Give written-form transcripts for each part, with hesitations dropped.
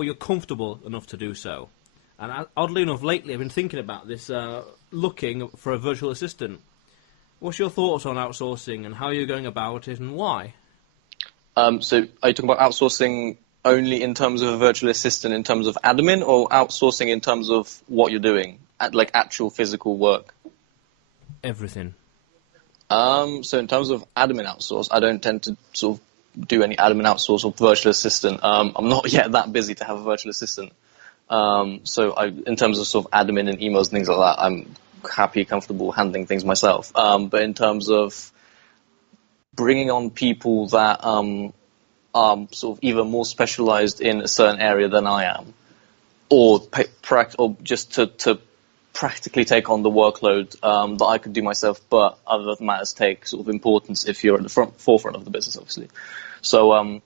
you're comfortable enough to do so. And oddly enough, lately I've been thinking about this, looking for a virtual assistant. What's your thoughts on outsourcing and how you're going about it and why? So are you talking about outsourcing only in terms of a virtual assistant, in terms of admin, or outsourcing in terms of what you're doing, like actual physical work? Everything. So in terms of admin outsource, I don't tend to sort of do any admin outsource or virtual assistant. I'm not yet that busy to have a virtual assistant. In terms of sort of admin and emails and things like that, I'm happy, comfortable handling things myself. But in terms of bringing on people that are sort of either more specialized in a certain area than I am, or just to practically take on the workload that I could do myself, but other matters take sort of importance if you're at the forefront of the business, obviously. So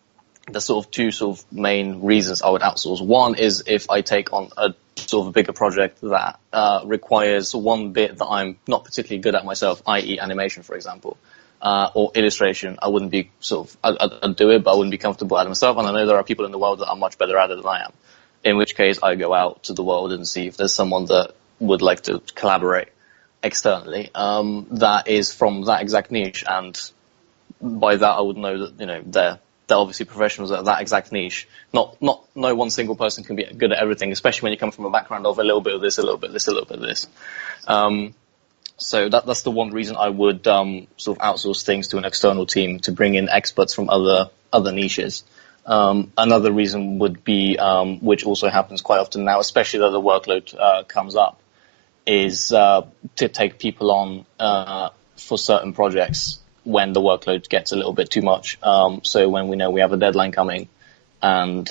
there's sort of two sort of main reasons I would outsource. One is if I take on a sort of a bigger project that requires one bit that I'm not particularly good at myself, i.e. animation, for example, or illustration. I wouldn't be I'd do it, but I wouldn't be comfortable at it myself. And I know there are people in the world that are much better at it than I am, in which case I go out to the world and see if there's someone that would like to collaborate externally that is from that exact niche. And by that I would know that, you know, they're obviously professionals at that exact niche. No one single person can be good at everything, especially when you come from a background of a little bit of this, a little bit of this, a little bit of this. So that's the one reason I would sort of outsource things to an external team, to bring in experts from other niches. Another reason would be, which also happens quite often now, especially that the workload comes up, is to take people on for certain projects when the workload gets a little bit too much. So when we know we have a deadline coming, and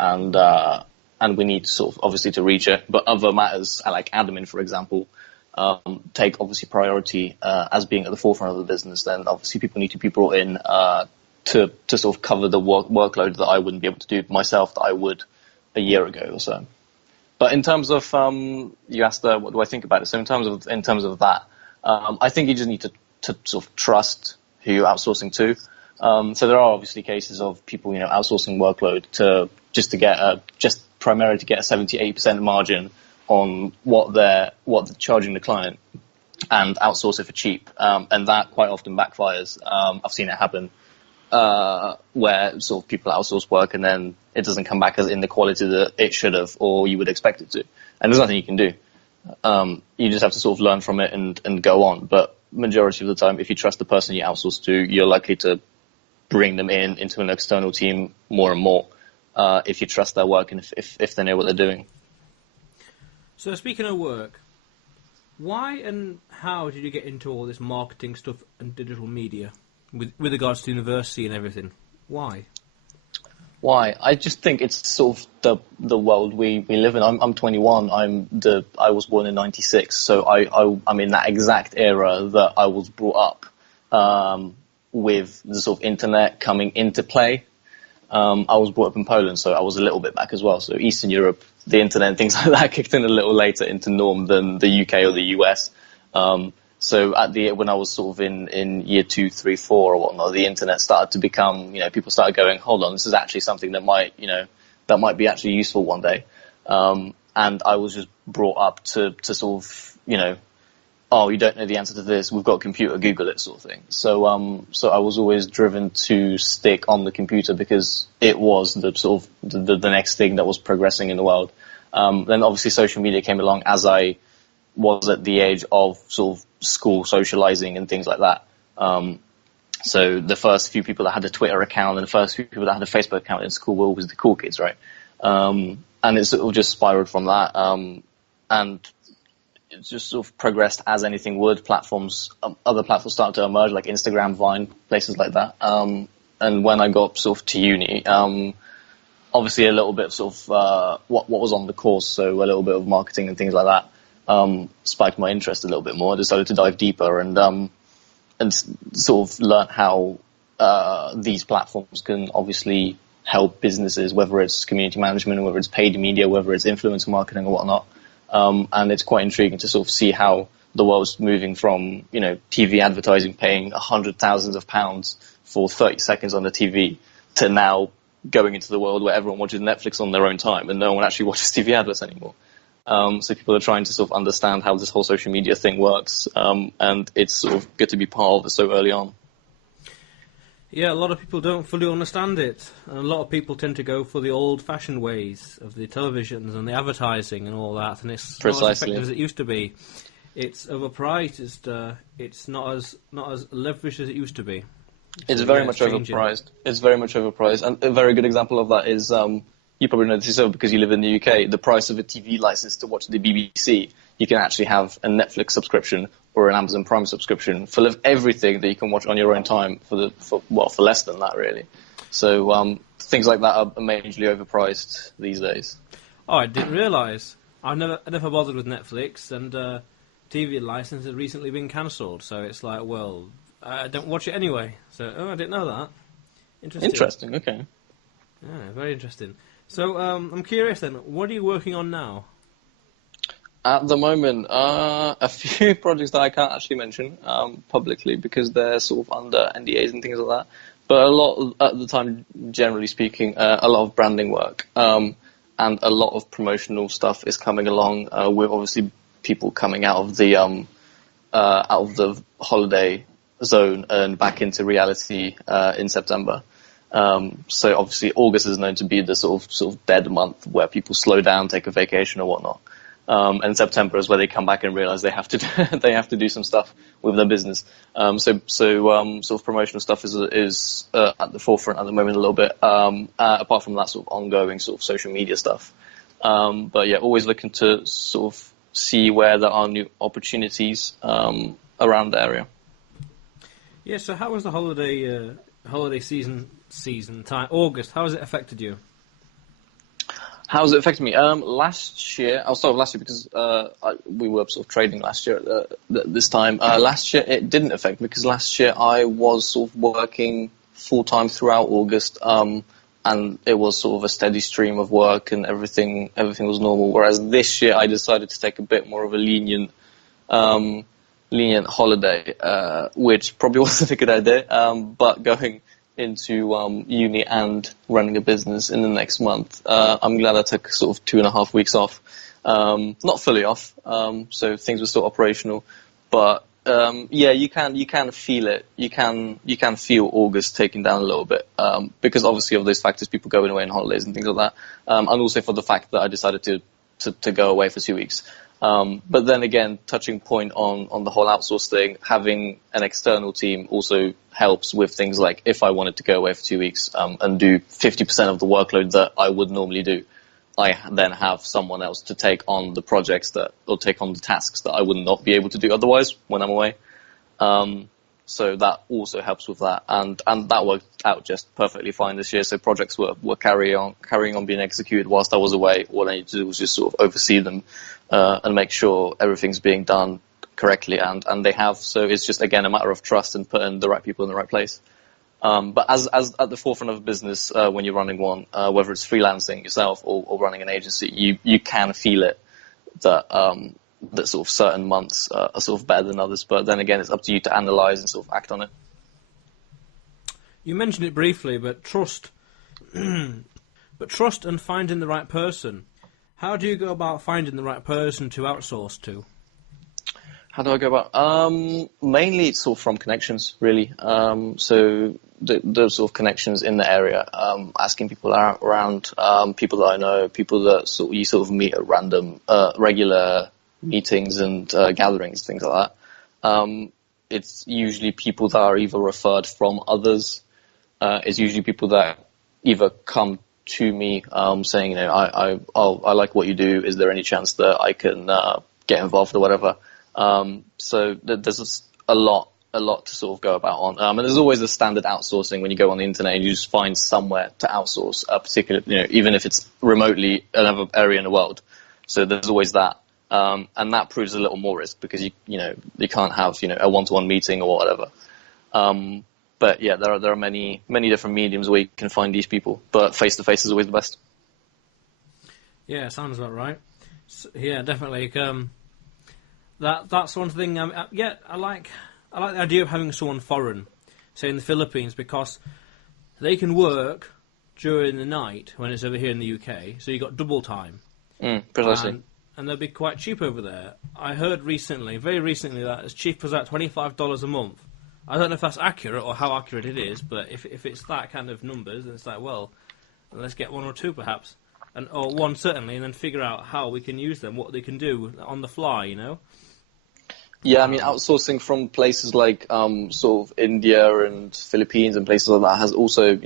we need sort of obviously to reach it, but other matters like admin, for example, take obviously priority as being at the forefront of the business, then obviously people need to be brought in to sort of cover the workload that I wouldn't be able to do myself that I would a year ago or so. But in terms of you asked what do I think about it? So in terms of that, I think you just need to sort of trust who you're outsourcing to. So there are obviously cases of people, you know, outsourcing workload just primarily to get a 70-80% margin on what they're charging the client, and outsource it for cheap. And that quite often backfires. I've seen it happen where sort of people outsource work and then it doesn't come back as in the quality that it should have or you would expect it to. And there's nothing you can do. You just have to sort of learn from it and go on. But majority of the time, if you trust the person you outsource to, you're likely to bring them into an external team more and more if you trust their work and if they know what they're doing. So speaking of work, why and how did you get into all this marketing stuff and digital media with regards to university and everything? Why? I just think it's sort of the world we live in. I'm 21. I was born in '96, so I'm in that exact era that I was brought up with the sort of internet coming into play. I was brought up in Poland, so I was a little bit back as well. So Eastern Europe, the internet and things like that kicked in a little later into norm than the UK or the US. So when I was sort of in year 2, 3, 4 or whatnot, the internet started to become, you know, people started going, hold on, this is actually something that might be actually useful one day. And I was just brought up to sort of, you know, oh, you don't know the answer to this, we've got a computer, Google it, sort of thing. So I was always driven to stick on the computer because it was the sort of the next thing that was progressing in the world. Then obviously social media came along as I was at the age of sort of school socializing and things like that. So the first few people that had a Twitter account and the first few people that had a Facebook account in school were always the cool kids, right? And it sort of just spiraled from that. And it just sort of progressed as anything would. Other platforms started to emerge, like Instagram, Vine, places like that. And when I got sort of to uni, obviously a little bit of sort of what was on the course, so a little bit of marketing and things like that, spiked my interest a little bit more. I decided to dive deeper and sort of learn how these platforms can obviously help businesses, whether it's community management or whether it's paid media, whether it's influencer marketing or whatnot. And it's quite intriguing to sort of see how the world's moving from, you know, TV advertising paying hundreds of thousands of pounds for 30 seconds on the TV to now going into the world where everyone watches Netflix on their own time and no one actually watches TV adverts anymore. So people are trying to sort of understand how this whole social media thing works, and it's sort of good to be part of it so early on. Yeah, a lot of people don't fully understand it, and a lot of people tend to go for the old-fashioned ways of the televisions and the advertising and all that, and it's Precisely. not as effective as it used to be. It's overpriced. It's not as leveraged as it used to be. It's very much overpriced. It's very much overpriced, and a very good example of that is you probably know this yourself because you live in the UK. The price of a TV license to watch the BBC, you can actually have a Netflix subscription or an Amazon Prime subscription full of everything that you can watch on your own time for less than that, really. So things like that are majorly overpriced these days. Oh, I didn't realise. I never bothered with Netflix, and TV license has recently been cancelled. So it's like, well, I don't watch it anyway. So I didn't know that. Interesting. Okay. Yeah, very interesting. So I'm curious then. What are you working on now? At the moment, a few projects that I can't actually mention publicly because they're sort of under NDAs and things like that. But a lot at the time, generally speaking, a lot of branding work and a lot of promotional stuff is coming along. With obviously people coming out of the holiday zone and back into reality in September. So obviously August is known to be the sort of dead month where people slow down, take a vacation or whatnot. And September is where they come back and realize they have to do some stuff with their business. So sort of promotional stuff is at the forefront at the moment a little bit. Apart from that sort of ongoing sort of social media stuff. But yeah, always looking to sort of see where there are new opportunities around the area. Yeah. So how was the holiday season time? August. How has it affected you? How has it affected me? Last year, I'll start with last year because we were sort of trading last year at this time. Last year, it didn't affect me because last year I was sort of working full-time throughout August, and it was sort of a steady stream of work and everything was normal. Whereas this year, I decided to take a bit more of a lenient holiday, which probably wasn't a good idea, but going into uni and running a business in the next month. I'm glad I took sort of 2.5 weeks off. Not fully off, so things were still operational. But yeah, you can feel it. You can feel August taking down a little bit because obviously of those factors, people going away on holidays and things like that, and also for the fact that I decided to go away for 2 weeks. But then again, touching point on the whole outsource thing, having an external team also helps with things like if I wanted to go away for 2 weeks and do 50% of the workload that I would normally do, I then have someone else to take on the projects or take on the tasks that I would not be able to do otherwise when I'm away. So that also helps with that, and that worked out just perfectly fine this year. So projects were carrying on being executed whilst I was away. All I needed to do was just sort of oversee them and make sure everything's being done correctly, and they have. So it's just again a matter of trust and putting the right people in the right place. But as at the forefront of a business, when you're running one, whether it's freelancing yourself or running an agency, you can feel it that sort of certain months are sort of better than others. But then again, it's up to you to analyze and sort of act on it. You mentioned it briefly, but trust and finding the right person. How do you go about finding the right person to outsource to? How do I go about? Mainly it's sort of from connections, really. So the sort of connections in the area, asking people around, people that I know, people that you sort of meet at random, regular meetings and gatherings, things like that. It's usually people that are either referred from others. It's usually people that either come to me saying, I like what you do. Is there any chance that I can get involved or whatever? So there's a lot to sort of go about on. And there's always a standard outsourcing when you go on the internet and you just find somewhere to outsource a particular, even if it's remotely another area in the world. So there's always that. And that proves a little more risk because you can't have, a one-to-one meeting or whatever. But yeah, there are many different mediums where you can find these people, but face-to-face is always the best. Yeah, sounds about right. So, yeah, definitely. That's one thing. I like the idea of having someone foreign, say in the Philippines, because they can work during the night when it's over here in the UK, so you got double time. Precisely. And they'll be quite cheap over there. I heard recently, very recently, that as cheap as that $25 a month. I don't know if that's accurate or how accurate it is, but if it's that kind of numbers, then it's like, well, let's get one or two perhaps, or one certainly, and then figure out how we can use them, what they can do on the fly, you know? Yeah, I mean, outsourcing from places like sort of India and Philippines and places like that has also,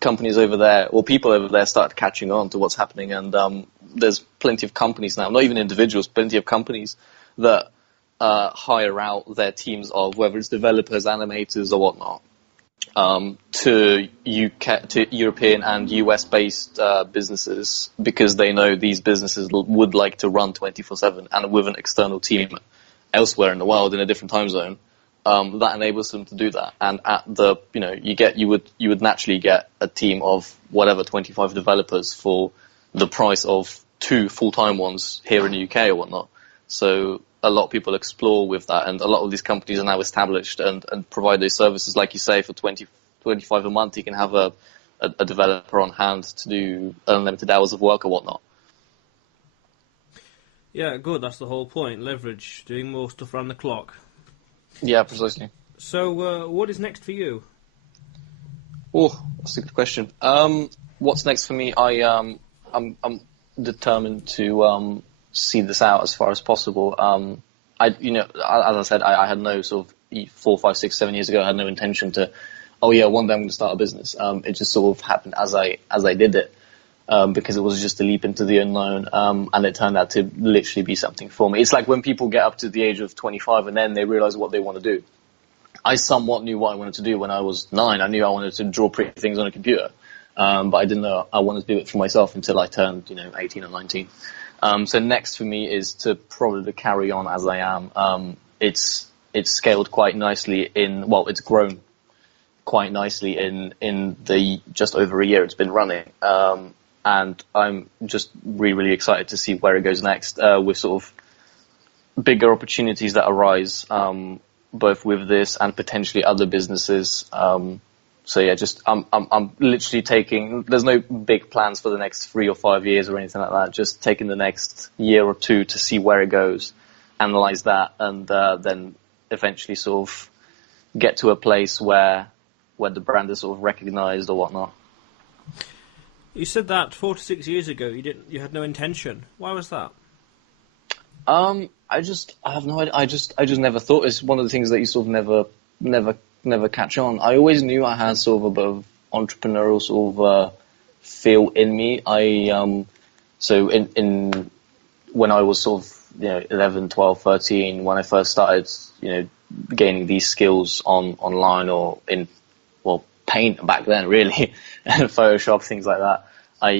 companies over there or people over there start catching on to what's happening, and there's plenty of companies now, not even individuals, plenty of companies that hire out their teams of whether it's developers, animators, or whatnot, to European and US based businesses, because they know these businesses would like to run 24/7 and with an external team elsewhere in the world in a different time zone. That enables them to do that, and at the you would naturally get a team of whatever 25 developers for the price of 2 full-time ones here in the UK or whatnot. So a lot of people explore with that, and a lot of these companies are now established and provide those services, like you say, for 25 a month. You can have a developer on hand to do unlimited hours of work or whatnot. Yeah, good. That's the whole point. Leverage, doing more stuff around the clock. Yeah, precisely. So, what is next for you? Oh, that's a good question. What's next for me? I'm determined to see this out as far as possible. As I said, I had no sort of 4, 5, 6, 7 years ago. I had no intention to. Oh yeah, one day I'm going to start a business. It just sort of happened as I did it. Because it was just a leap into the unknown, and it turned out to literally be something for me. It's like when people get up to the age of 25 and then they realize what they want to do. I somewhat knew what I wanted to do when I was 9. I knew I wanted to draw pretty things on a computer, but I didn't know I wanted to do it for myself until I turned 18 or 19. So next for me is to probably carry on as I am. It's scaled quite nicely it's grown quite nicely in the just over a year it's been running. And I'm just really, really excited to see where it goes next, with sort of bigger opportunities that arise, both with this and potentially other businesses. So yeah, I'm literally taking. There's no big plans for the next 3 or 5 years or anything like that. Just taking the next year or two to see where it goes, analyze that, and then eventually sort of get to a place where the brand is sort of recognized or whatnot. You said that 4 to 6 years ago you had no intention. Why was that? I have no idea. I just never thought. It's one of the things that you sort of never catch on. I always knew I had sort of a bit of entrepreneurial sort of feel in me. So in when I was sort of 11, 12, 13, when I first started gaining these skills online or in Paint back then, really, and Photoshop, things like that. I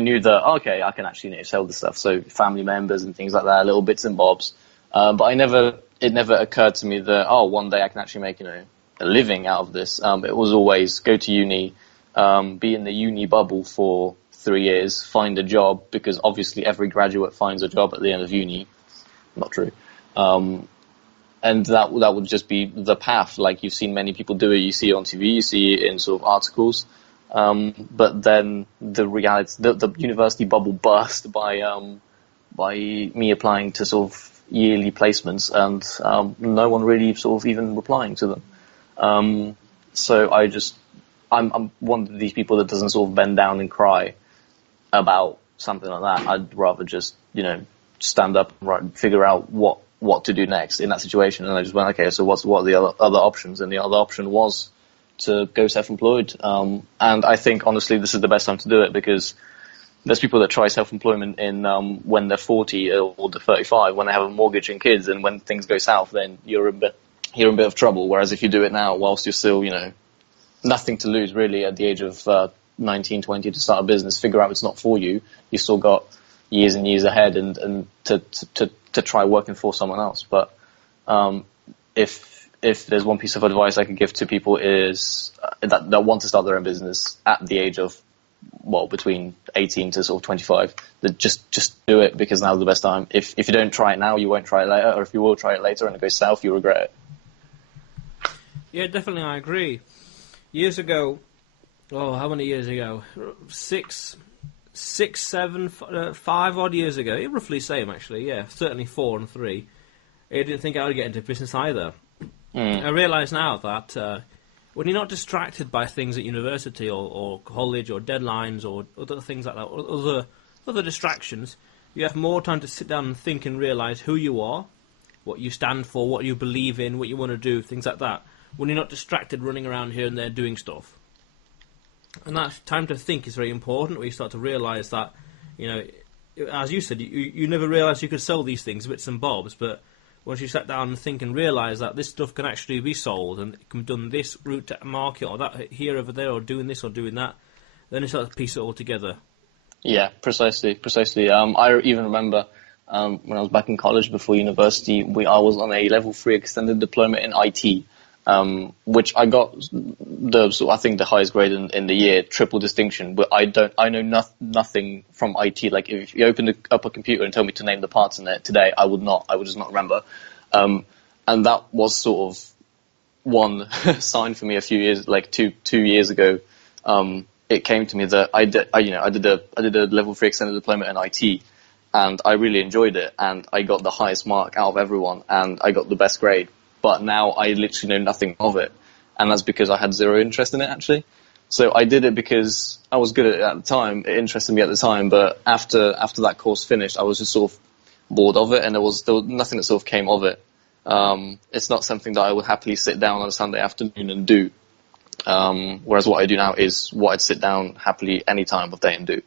knew that okay, I can actually sell this stuff. So family members and things like that, little bits and bobs. But it never occurred to me that one day I can actually make a living out of this. It was always go to uni, be in the uni bubble for 3 years, find a job, because obviously every graduate finds a job at the end of uni. Not true. And that would just be the path. Like you've seen many people do it. You see it on TV, you see it in sort of articles. But then the reality, the university bubble burst by me applying to sort of yearly placements, and no one really sort of even replying to them. So I'm one of these people that doesn't sort of bend down and cry about something like that. I'd rather just stand up and figure out what to do next in that situation. And I just went, okay, so what are the other options? And the other option was to go self-employed. And I think, honestly, this is the best time to do it, because there's people that try self-employment in when they're 40 or they're 35, when they have a mortgage and kids, and when things go south, then you're in a bit of trouble. Whereas if you do it now, whilst you're still, nothing to lose really at the age of 19, 20 to start a business, figure out it's not for you, you still got years and years ahead and to try working for someone else. But if there's one piece of advice I could give to people is that want to start their own business at the age of between 18 to sort of 25, that just do it, because now's the best time. If you don't try it now, you won't try it later, or if you will try it later and it goes south, you'll regret it. Yeah, definitely, I agree. Years ago, Oh, how many years ago? Six, seven, 5 odd years ago. Roughly same, actually. Yeah, certainly 4 and 3. I didn't think I would get into business either. I realise now that when you're not distracted by things at university or college or deadlines or other things like that, or other distractions, you have more time to sit down and think and realise who you are, what you stand for, what you believe in, what you want to do, things like that. When you're not distracted running around here and there doing stuff. And that time to think is very important, where you start to realise that, as you said, you never realised you could sell these things, bits and bobs, but once you sat down and think and realise that this stuff can actually be sold and it can be done this route to market or that here over there or doing this or doing that, then you start to piece it all together. Yeah, precisely. I even remember when I was back in college before university, I was on a level 3 extended diploma in IT. Which I got I think the highest grade in the year, triple distinction. But I know nothing from IT. Like if you opened up a computer and told me to name the parts in it today, I would just not remember. And that was sort of one sign for me a few years, like two years ago. It came to me that I did a level 3 extended diploma in IT, and I really enjoyed it, and I got the highest mark out of everyone, and I got the best grade. But now I literally know nothing of it. And that's because I had zero interest in it, actually. So I did it because I was good at it at the time. It interested me at the time. But after that course finished, I was just sort of bored of it. And there was nothing that sort of came of it. It's not something that I would happily sit down on a Sunday afternoon and do. Whereas what I do now is what I'd sit down happily any time of day and do.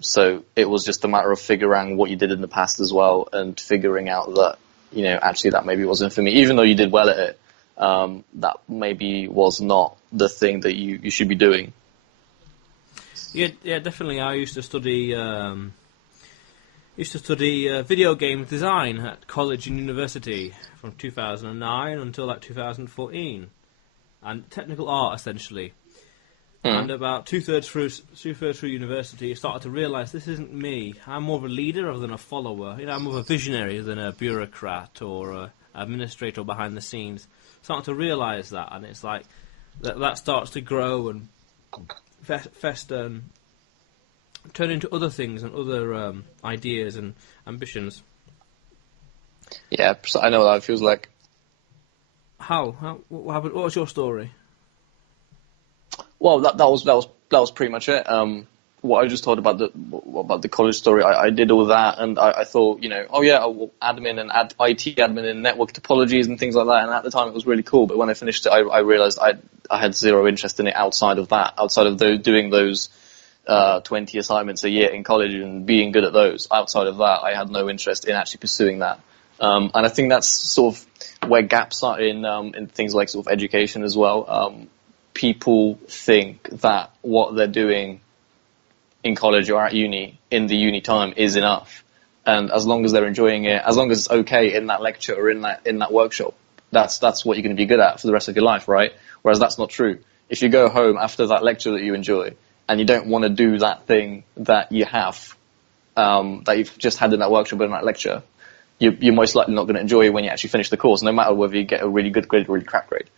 So it was just a matter of figuring what you did in the past as well, and figuring out that, actually that maybe wasn't for me. Even though you did well at it, that maybe was not the thing that you should be doing. Yeah, definitely. I used to study video game design at college and university from 2009 until like 2014, and technical art essentially. And about two-thirds through university, I started to realise this isn't me. I'm more of a leader rather than a follower. I'm more of a visionary than a bureaucrat or an administrator behind the scenes. Starting to realise that, and it's like that starts to grow and fester and turn into other things and other ideas and ambitions. Yeah, I know what that feels like. What happened? What was your story? Well, that was pretty much it. What I just told about the college story, I did all that, and I thought, admin and IT admin and network topologies and things like that. And at the time, it was really cool. But when I finished it, I realized I had zero interest in it outside of that, outside of doing those 20 assignments a year in college and being good at those. Outside of that, I had no interest in actually pursuing that. And I think that's sort of where gaps are in things like sort of education as well. People think that what they're doing in college or at uni in the uni time is enough, and as long as they're enjoying it, as long as it's okay in that lecture or in that workshop, that's what you're going to be good at for the rest of your life, right? Whereas that's not true. If you go home after that lecture that you enjoy and you don't want to do that thing that you have that you've just had in that workshop or in that lecture, you're most likely not going to enjoy it when you actually finish the course, no matter whether you get a really good grade or a really crap grade.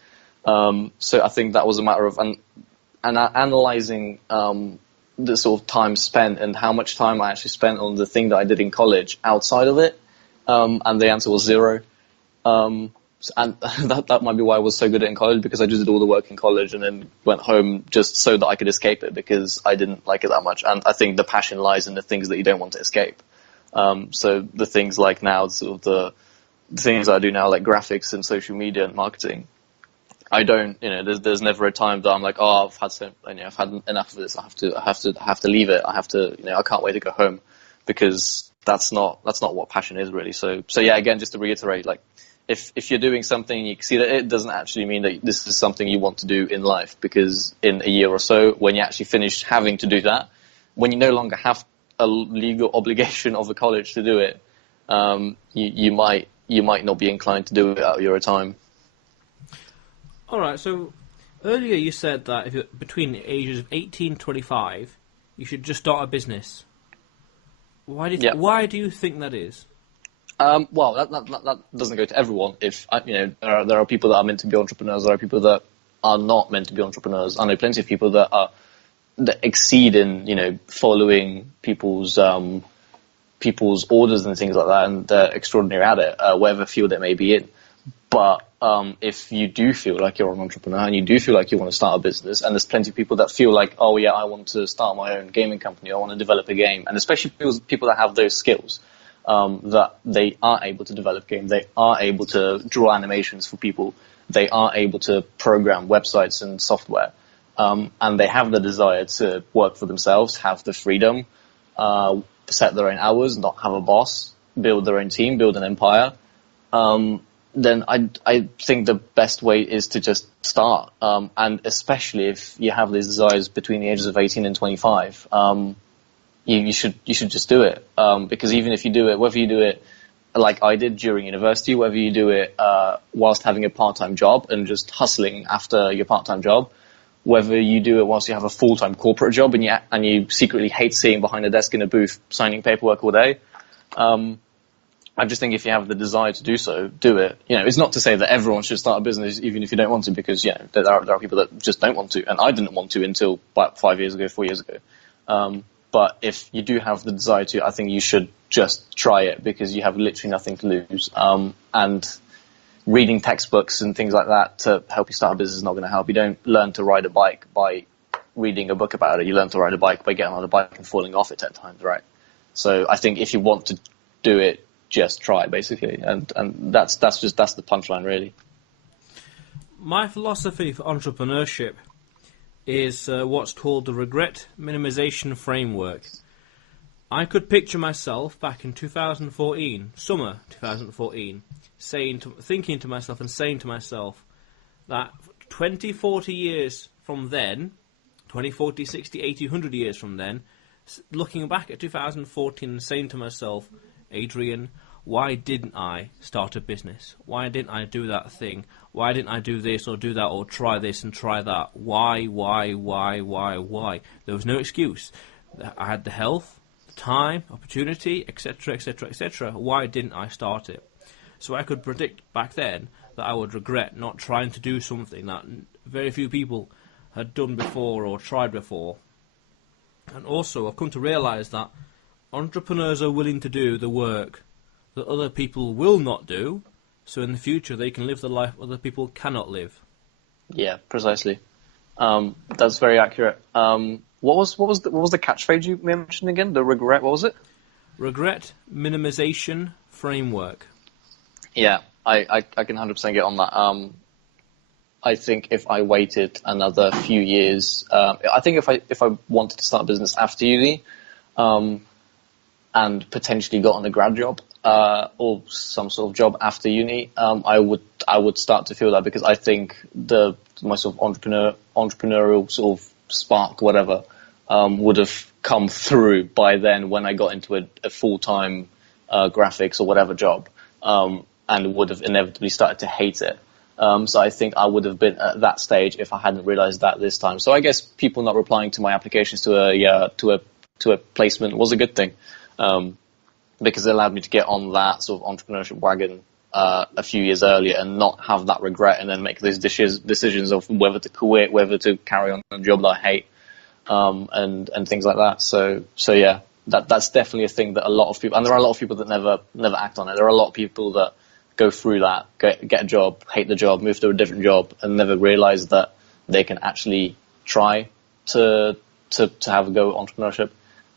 So I think that was a matter of analysing the sort of time spent and how much time I actually spent on the thing that I did in college outside of it, and the answer was zero. And that might be why I was so good at it in college, because I just did all the work in college and then went home just so that I could escape it, because I didn't like it that much. And I think the passion lies in the things that you don't want to escape. So the things like now, sort of the things I do now, like graphics and social media and marketing, I don't, there's never a time that I'm like, oh, I've had enough of this. I have to leave it. I can't wait to go home, because that's not what passion is really. So yeah, again, just to reiterate, like, if you're doing something and you see that it doesn't actually mean that this is something you want to do in life, because in a year or so, when you actually finish having to do that, when you no longer have a legal obligation of a college to do it, you might not be inclined to do it out of your time. All right, so earlier you said that if you're between the ages of 18 and 25, you should just start a business. Why do you think that is? Well, that doesn't go to everyone. If there are people that are meant to be entrepreneurs, there are people that are not meant to be entrepreneurs. I know plenty of people that exceed in, following people's orders and things like that, and they're extraordinary at it, whatever field it may be in. But if you do feel like you're an entrepreneur and you do feel like you want to start a business, and there's plenty of people that feel like, oh yeah, I want to start my own gaming company, I want to develop a game, and especially people that have those skills, that they are able to develop games, they are able to draw animations for people, they are able to program websites and software, and they have the desire to work for themselves, have the freedom, set their own hours, not have a boss, build their own team, build an empire, then I think the best way is to just start. And especially if you have these desires between the ages of 18 and 25, you should just do it. Because even if you do it, whether you do it like I did during university, whether you do it whilst having a part-time job and just hustling after your part-time job, whether you do it whilst you have a full-time corporate job and you secretly hate sitting behind a desk in a booth signing paperwork all day, I just think if you have the desire to do so, do it. It's not to say that everyone should start a business even if you don't want to, because there are people that just don't want to, and I didn't want to until about 4 years ago. But if you do have the desire to, I think you should just try it, because you have literally nothing to lose. And reading textbooks and things like that to help you start a business is not going to help. You don't learn to ride a bike by reading a book about it. You learn to ride a bike by getting on a bike and falling off it 10 times, right? So I think if you want to do it, just try, basically, and that's the punchline, really. My philosophy for entrepreneurship is what's called the regret minimization framework. I could picture myself back in 2014, summer 2014, thinking to myself and saying to myself that 20, 40 years from then, 20, 40, 60, 80, 100 years from then, looking back at 2014 and saying to myself, Adrian, why didn't I start a business? Why didn't I do that thing? Why didn't I do this or do that or try this and try that? Why? There was no excuse. I had the health, the time, opportunity, etc., etc., etc. Why didn't I start it? So I could predict back then that I would regret not trying to do something that very few people had done before or tried before. And also I've come to realise that entrepreneurs are willing to do the work that other people will not do, so in the future they can live the life other people cannot live. Yeah, precisely. That's very accurate. What was the catchphrase you mentioned again? The regret. What was it? Regret minimization framework. Yeah, I can 100% get on that. I think if I waited another few years, I think if I wanted to start a business after uni, and potentially got on a grad job or some sort of job after uni, I would start to feel that, because I think my sort of entrepreneurial sort of spark, whatever, would have come through by then when I got into a full-time graphics or whatever job, and would have inevitably started to hate it. So I think I would have been at that stage if I hadn't realized that this time. So I guess people not replying to my applications to a placement was a good thing. Because it allowed me to get on that sort of entrepreneurship wagon a few years earlier and not have that regret, and then make those decisions of whether to quit, whether to carry on a job that I hate, and things like that. So yeah, that's definitely a thing that a lot of people, and there are a lot of people that never act on it. There are a lot of people that go through that, get a job, hate the job, move to a different job, and never realize that they can actually try to have a go at entrepreneurship.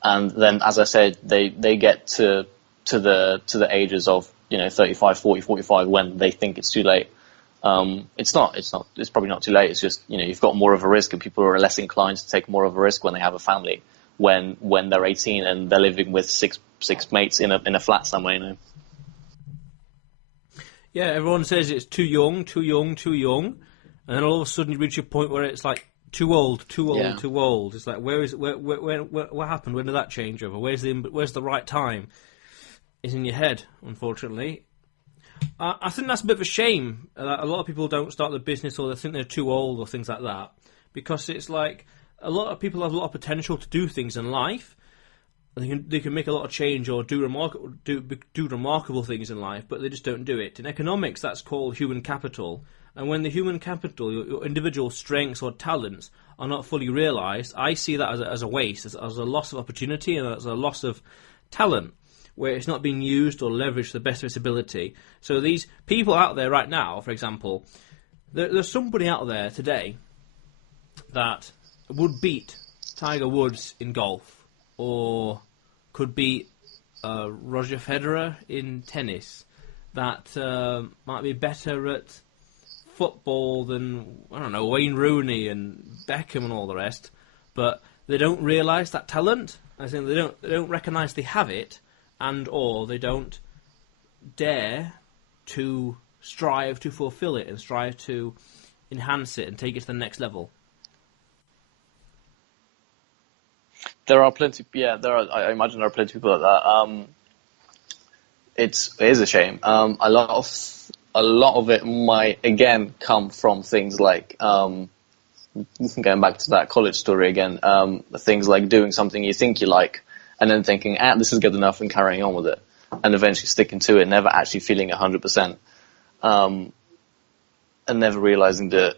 And then, as I said, they get to the ages of 35, 40, 45 when they think it's too late. It's probably not too late. It's just you've got more of a risk, and people are less inclined to take more of a risk when they have a family, when they're 18 and they're living with six mates in a flat somewhere. Yeah, everyone says it's too young, and then all of a sudden you reach a point where it's like too old. Yeah. Too old. It's like, what happened? When did that change over? Where's the right time? Is in your head, unfortunately. I think that's a bit of a shame. A lot of people don't start the business, or they think they're too old, or things like that, because it's like a lot of people have a lot of potential to do things in life. They can make a lot of change or do remarkable things in life, but they just don't do it. In economics, that's called human capital, And when the human capital, your individual strengths or talents are not fully realised, I see that as a waste, as a loss of opportunity and as a loss of talent, where it's not being used or leveraged to the best of its ability. So these people out there right now, for example, there's somebody out there today that would beat Tiger Woods in golf, or could beat Roger Federer in tennis, that might be better at football than, I don't know, Wayne Rooney and Beckham and all the rest, but they don't realise that talent, as in they don't recognise they have it, and or they don't dare to strive to fulfil it and strive to enhance it and take it to the next level. There are plenty. Yeah, I imagine there are plenty of people like that. It is a shame. A lot of it might again come from things like going back to that college story again. Things like doing something you think you like, and then thinking, this is good enough, and carrying on with it, and eventually sticking to it, never actually feeling 100%, and never realizing that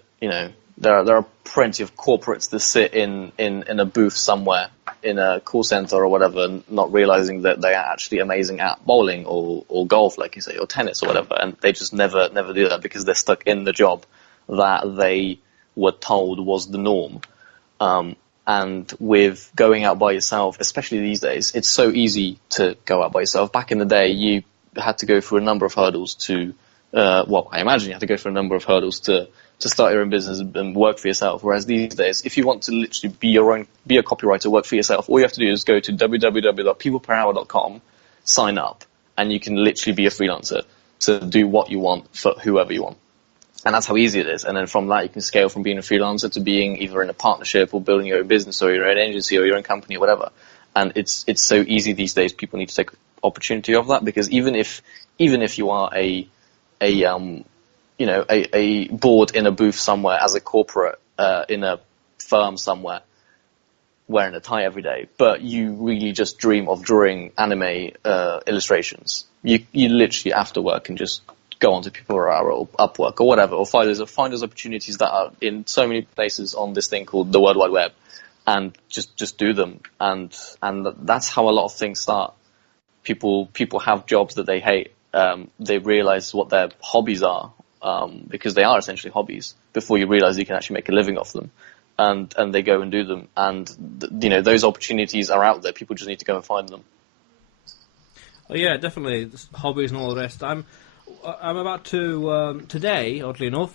there are plenty of corporates that sit in a booth somewhere in a call center or whatever, not realizing that they are actually amazing at bowling or golf, like you say, or tennis or whatever, and they just never do that because they're stuck in the job that they were told was the norm. And with going out by yourself, especially these days, it's so easy to go out by yourself. Back in the day, you had to go through a number of hurdles to, I imagine you had to go through a number of hurdles to start your own business and work for yourself. Whereas these days, if you want to literally be a copywriter, work for yourself, all you have to do is go to www.peopleperhour.com, sign up, and you can literally be a freelancer to do what you want for whoever you want. And that's how easy it is. And then from that, you can scale from being a freelancer to being either in a partnership or building your own business or your own agency or your own company or whatever. And it's so easy these days. People need to take opportunity of that, because even if you are a board in a booth somewhere as a corporate in a firm somewhere, wearing a tie every day, but you really just dream of drawing anime illustrations, you literally after work can just go onto People Per Hour or Upwork or whatever, or find those opportunities that are in so many places on this thing called the World Wide Web, and just do them. And that's how a lot of things start. People have jobs that they hate. They realize what their hobbies are, because they are essentially hobbies, before you realize you can actually make a living off them, and they go and do them. And those opportunities are out there. People just need to go and find them. Oh yeah, definitely, hobbies and all the rest. I'm about to today, oddly enough,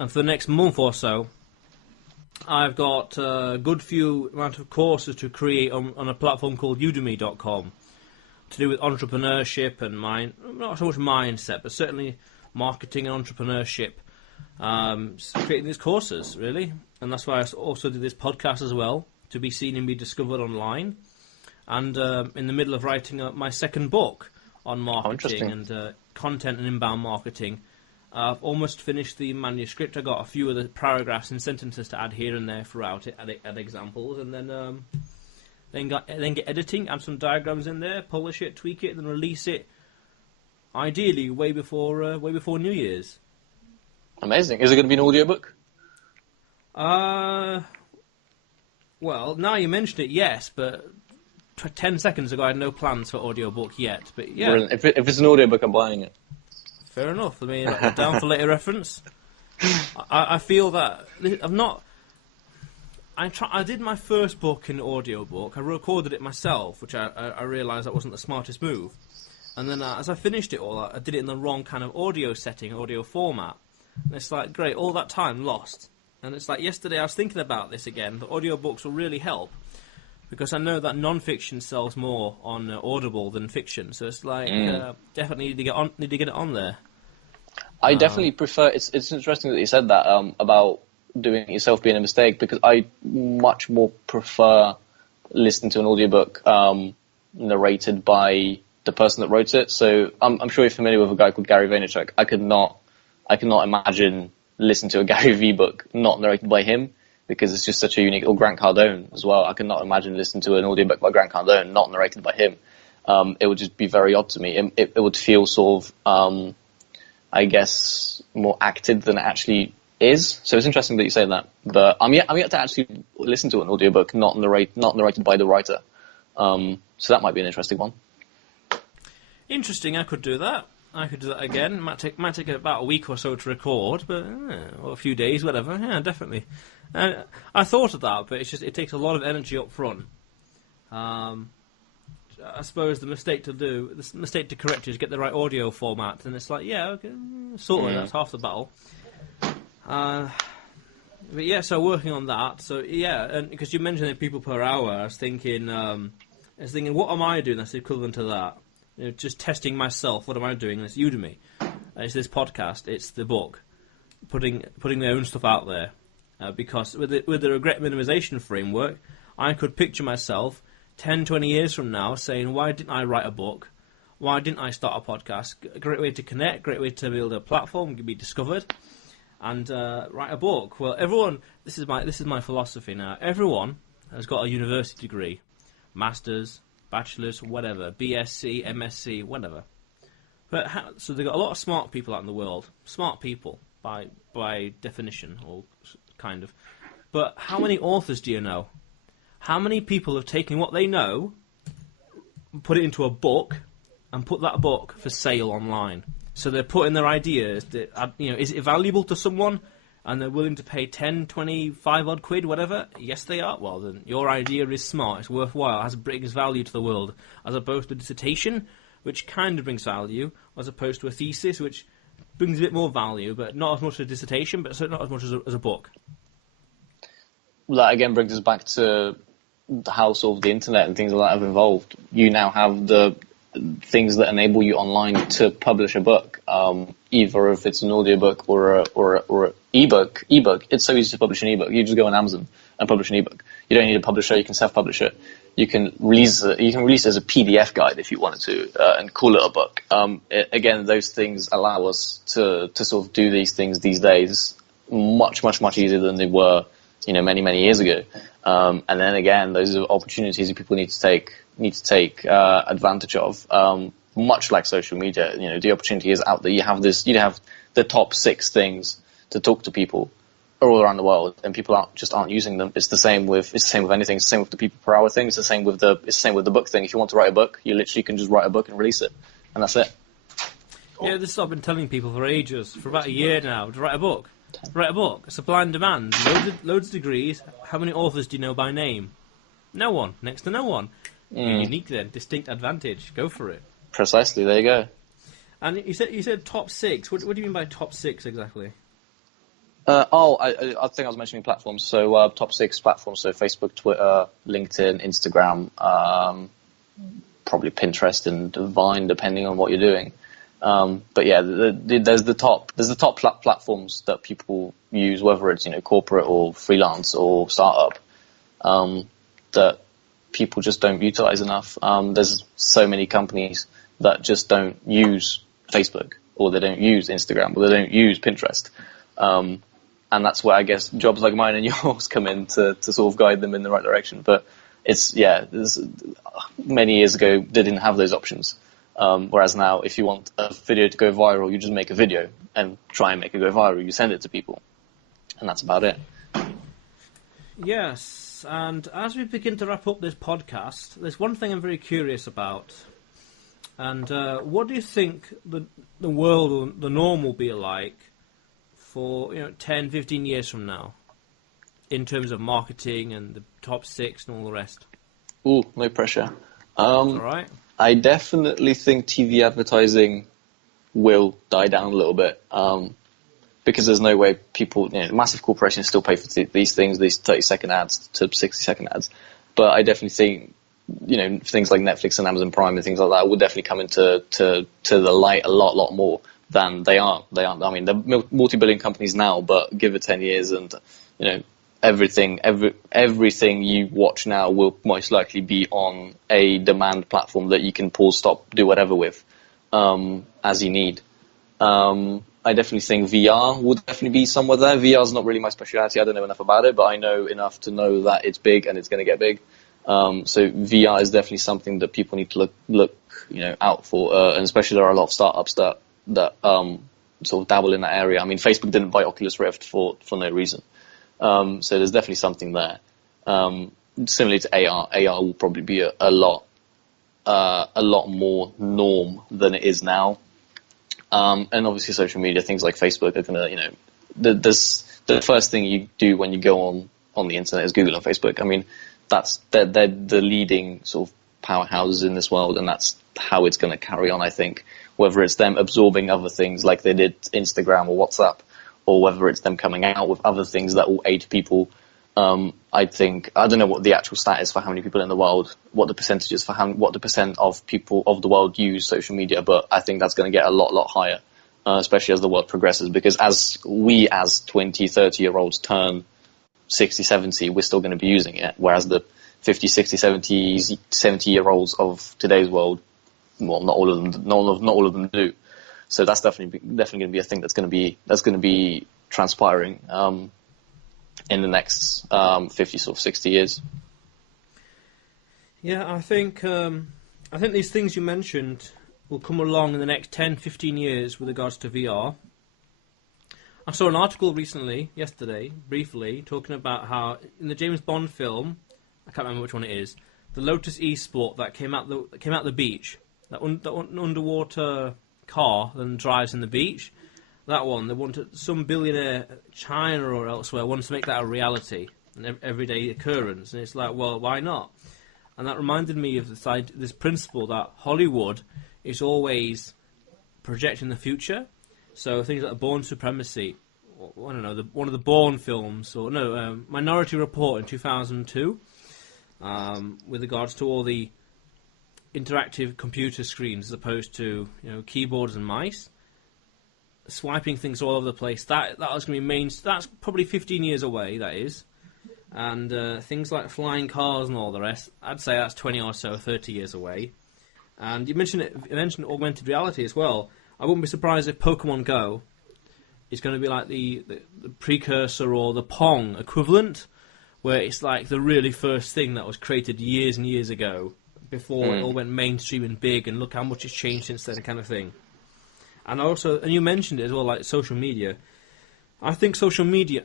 and for the next month or so, I've got a good few amount of courses to create on a platform called Udemy.com, to do with entrepreneurship and not so much mindset, but certainly marketing and entrepreneurship. Creating these courses, really, and that's why I also do this podcast as well, to be seen and be discovered online. And in the middle of writing my second book on marketing and content and inbound marketing. I've almost finished the manuscript. I got a few of the paragraphs and sentences to add here and there throughout it, add examples, and then get editing, add some diagrams in there, polish it, tweak it, then release it. Ideally, way before New Year's. Amazing. Is it going to be an audiobook? Well, now you mentioned it, yes, but 10 seconds ago I had no plans for audiobook yet. But yeah, brilliant. If it's an audiobook, I'm buying it. Fair enough. I mean, down for later reference. I feel that I've not. I did my first book in audiobook. I recorded it myself, which I realised that wasn't the smartest move. And then as I finished it all, I did it in the wrong kind of audio setting, audio format. And it's like, great, all that time lost. And it's like, yesterday I was thinking about this again. The audiobooks will really help, because I know that non-fiction sells more on Audible than fiction. So it's like, definitely need to get it on there. I definitely prefer. It's interesting that you said that about doing it yourself being a mistake, because I much more prefer listening to an audiobook narrated by the person that wrote it. So I'm sure you're familiar with a guy called Gary Vaynerchuk. I could not imagine listening to a Gary V book not narrated by him, because it's just such a unique. Or Grant Cardone as well. I could not imagine listening to an audiobook by Grant Cardone not narrated by him. It would just be very odd to me. It would feel sort of I guess, more acted than it actually is. So it's interesting that you say that. But I'm yet to actually listen to an audiobook not narrated by the writer. So that might be an interesting one. Interesting. I could do that. Again. Might take about a week or so to record, but or a few days, whatever. Yeah, definitely. I thought of that, but it takes a lot of energy up front. I suppose the mistake to correct is get the right audio format, and it's like, yeah, okay, sort of, that's half the battle. But yeah, so working on that. So yeah, and because you mentioned the people per hour, I was thinking, what am I doing that's equivalent to that? You know, just testing myself. What am I doing? It's Udemy. It's this podcast. It's the book. Putting my own stuff out there. Because with the regret minimization framework, I could picture myself 10, 20 years from now saying, why didn't I write a book? Why didn't I start a podcast? A great way to connect, great way to build a platform, be discovered, and write a book. Well, everyone, this is my philosophy now. Everyone has got a university degree, masters, bachelors, whatever, BSc, MSc, whatever. But so they've got a lot of smart people out in the world. Smart people by definition, or kind of. But how many authors do you know? How many people have taken what they know, put it into a book, and put that book for sale online? So they're putting their ideas, is it valuable to someone? And they're willing to pay 10, 25 odd quid, whatever? Yes, they are. Well, then your idea is smart, it's worthwhile, it brings value to the world, as opposed to a dissertation, which kind of brings value, as opposed to a thesis, which brings a bit more value, but not as much as a dissertation, but not as much as a book. Well, that again brings us back to how sort of the internet and things like that have evolved. You now have the things that enable you online to publish a book, either if it's an audiobook or a ebook. It's so easy to publish an ebook. You just go on Amazon and publish an ebook. You don't need a publisher. You can self-publish it. You can release it as a PDF guide if you wanted to, and call it a book. Again, those things allow us to sort of do these things these days much easier than they were, many years ago. And then again, those are opportunities that people need to take advantage of. Much like social media, the opportunity is out there. You have the top 6 things to talk to people all around the world, and people aren't using them. It's the same with anything. It's the same with the people per hour thing. It's the same with the book thing. If you want to write a book, you literally can just write a book and release it, and that's it. Yeah, this is what I've been telling people for ages, for about a year now, to write a book. Write a book. Supply and demand. Loads of degrees. How many authors do you know by name? No one. Next to no one. You're unique then. Distinct advantage. Go for it. Precisely. There you go. And you said top 6. What do you mean by top 6 exactly? I think I was mentioning platforms. So top 6 platforms. So Facebook, Twitter, LinkedIn, Instagram, probably Pinterest and Vine, depending on what you're doing. But yeah, there's the top platforms that people use, whether it's corporate or freelance or startup, that people just don't utilize enough. There's so many companies that just don't use Facebook, or they don't use Instagram, or they don't use Pinterest, and that's where I guess jobs like mine and yours come in to sort of guide them in the right direction. But many years ago they didn't have those options. Whereas now, if you want a video to go viral, you just make a video and try and make it go viral. You send it to people, and that's about it. Yes, and as we begin to wrap up this podcast, there's one thing I'm very curious about. And what do you think the world or the norm will be like for 10, 15 years from now, in terms of marketing and the top 6 and all the rest? Ooh, no pressure. All right. I definitely think TV advertising will die down a little bit, because there's no way people, massive corporations still pay for these things, these 30-second ads to 60-second ads. But I definitely think, things like Netflix and Amazon Prime and things like that will definitely come into the light a lot more than they are. I mean, they're multi-billion companies now, but give it 10 years and, everything you watch now will most likely be on a demand platform that you can pause, stop, do whatever with, as you need. I definitely think VR will definitely be somewhere there. VR is not really my specialty. I don't know enough about it, but I know enough to know that it's big and it's going to get big. So VR is definitely something that people need to look out for, and especially there are a lot of startups that sort of dabble in that area. I mean, Facebook didn't buy Oculus Rift for no reason. So there's definitely something there. Similarly to AR, AR will probably be a lot more norm than it is now. And obviously social media, things like Facebook are gonna, the first thing you do when you go on the internet is Google and Facebook. I mean, they're the leading sort of powerhouses in this world, and that's how it's going to carry on, I think. Whether it's them absorbing other things like they did Instagram or WhatsApp, or whether it's them coming out with other things that will aid people. I don't know what the actual stat is for how many people in the world, what the percentage is for what the percent of people of the world use social media, but I think that's going to get a lot higher, especially as the world progresses, because as 20, 30-year-olds turn 60, 70, we're still going to be using it, whereas the 50, 60, 70-year-olds of today's world, well, not all of them do. So that's definitely going to be a thing that's going to be transpiring in the next 50, sort of 60 years. Yeah, I think these things you mentioned will come along in the next 10, 15 years with regards to VR. I saw an article yesterday, briefly, talking about how in the James Bond film, I can't remember which one it is, the Lotus E-Sport that came out the beach, that underwater car that drives in the beach, that one, they wanted, some billionaire, China or elsewhere, wanted to make that a reality, an everyday occurrence, and it's like, well, why not? And that reminded me of this principle that Hollywood is always projecting the future. So things like Born Supremacy, or, I don't know, one of the Bourne films, or Minority Report in 2002, with regards to all the interactive computer screens as opposed to keyboards and mice, swiping things all over the place. That was going to be that's probably 15 years away. That is, and things like flying cars and all the rest. I'd say that's 20 or so, 30 years away. And you mentioned augmented reality as well. I wouldn't be surprised if Pokemon Go is going to be like the precursor or the Pong equivalent, where it's like the really first thing that was created years and years ago, before it all went mainstream and big, and look how much it's changed since then, kind of thing. And you mentioned it as well, like social media. I think social media,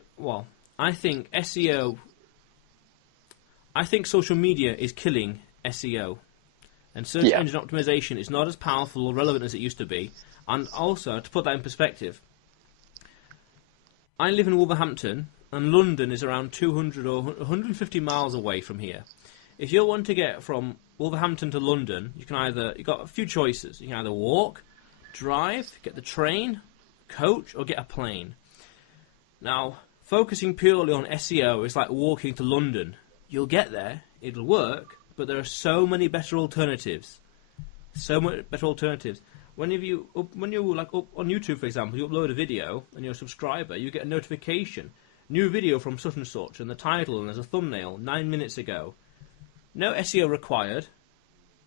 I think SEO, I think social media is killing SEO. And search engine optimization is not as powerful or relevant as it used to be. And also, to put that in perspective, I live in Wolverhampton, and London is around 200 or 150 miles away from here. If you want to get from Wolverhampton to London, you've got a few choices. You can either walk, drive, get the train, coach, or get a plane. Now, focusing purely on SEO is like walking to London. You'll get there, it'll work, but there are so many better alternatives. When you're like up on YouTube, for example, you upload a video and you're a subscriber, you get a notification, new video from such and such, and the title, and there's a thumbnail 9 minutes ago. No SEO required.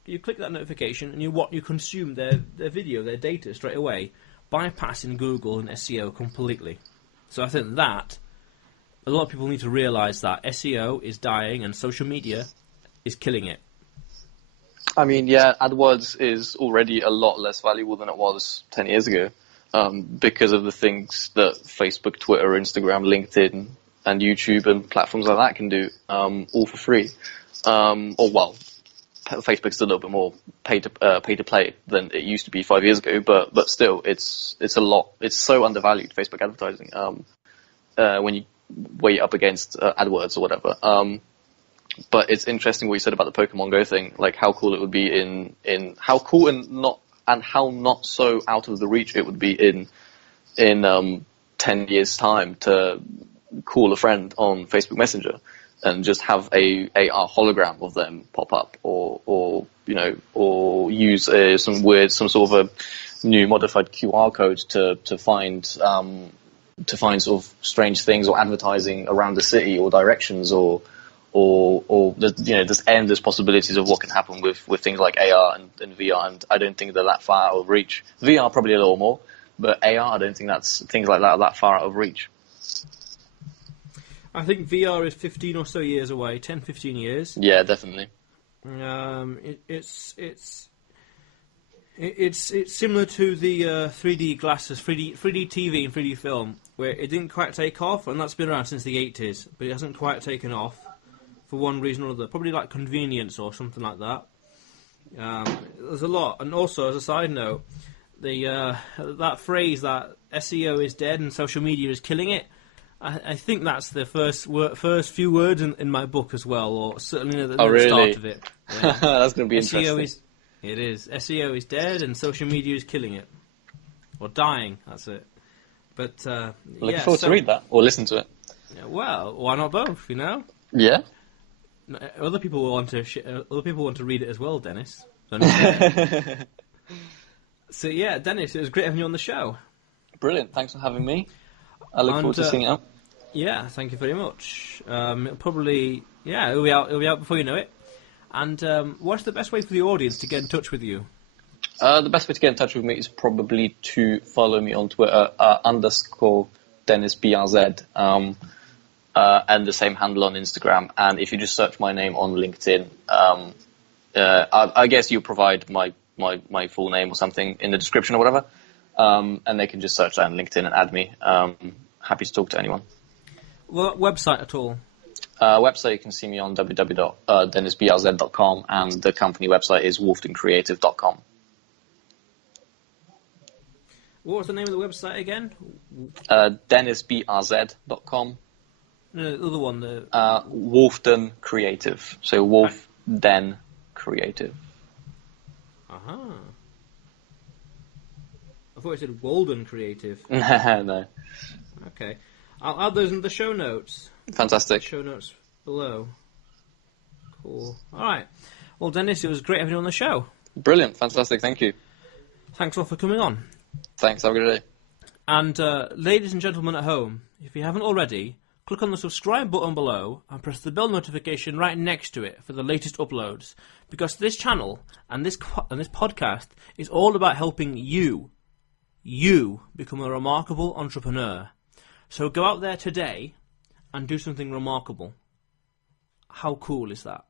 You click that notification and you consume their video, their data straight away, bypassing Google and SEO completely. So I think that a lot of people need to realise that SEO is dying and social media is killing it. I mean, AdWords is already a lot less valuable than it was 10 years ago, because of the things that Facebook, Twitter, Instagram, LinkedIn, and YouTube and platforms like that can do, all for free. Facebook's a little bit more pay to play than it used to be 5 years ago, but still, it's so undervalued, Facebook advertising, when you weigh it up against AdWords or whatever. But it's interesting what you said about the Pokemon Go thing, like how cool it would be in how cool and how not so out of the reach it would be in 10 years time to call a friend on Facebook Messenger and just have a AR hologram of them pop up, or use some sort of a new modified QR code to find sort of strange things or advertising around the city or directions or there's endless possibilities of what can happen with things like AR and VR, and I don't think they're that far out of reach. VR probably a little more, but AR, I don't think that's things like that far out of reach. I think VR is 15 or so years away, 10, 15 years. Yeah, definitely. It's similar to the 3D glasses, 3D TV and 3D film, where it didn't quite take off, and that's been around since the 80s, but it hasn't quite taken off for one reason or other. Probably like convenience or something like that. There's a lot, and also as a side note, that phrase that SEO is dead and social media is killing it. I think that's the first few words in my book as well, or certainly at the start of it. Yeah. That's going to be interesting. It is. SEO is dead and social media is killing it. Or dying, that's it. But, Looking forward to read that, or listen to it. Yeah, well, why not both, you know? Yeah. Other people want to read it as well, Dennis. So, yeah, Dennis, it was great having you on the show. Brilliant. Thanks for having me. I look forward to seeing it out. Yeah, thank you very much. It'll be out before you know it. And what's the best way for the audience to get in touch with you? The best way to get in touch with me is probably to follow me on Twitter, _ Denis Brzozowski, and the same handle on Instagram. And if you just search my name on LinkedIn, I guess you provide my full name or something in the description or whatever, and they can just search that on LinkedIn and add me. Happy to talk to anyone. What website at all? Website, you can see me on www.denisbrzz.com, and the company website is wolfdencreative.com. What was the name of the website again? denisbrzz.com. No, the other one. Wolfden Creative. So Wolfden Creative. Aha. I thought it said Walden Creative. No. Okay. I'll add those in the show notes. Fantastic. Show notes below. Cool. All right. Well, Dennis, it was great having you on the show. Brilliant. Fantastic. Thank you. Thanks a lot for coming on. Thanks. Have a good day. And ladies and gentlemen at home, if you haven't already, click on the subscribe button below and press the bell notification right next to it for the latest uploads. Because this channel and this podcast is all about helping you become a remarkable entrepreneur. So go out there today and do something remarkable. How cool is that?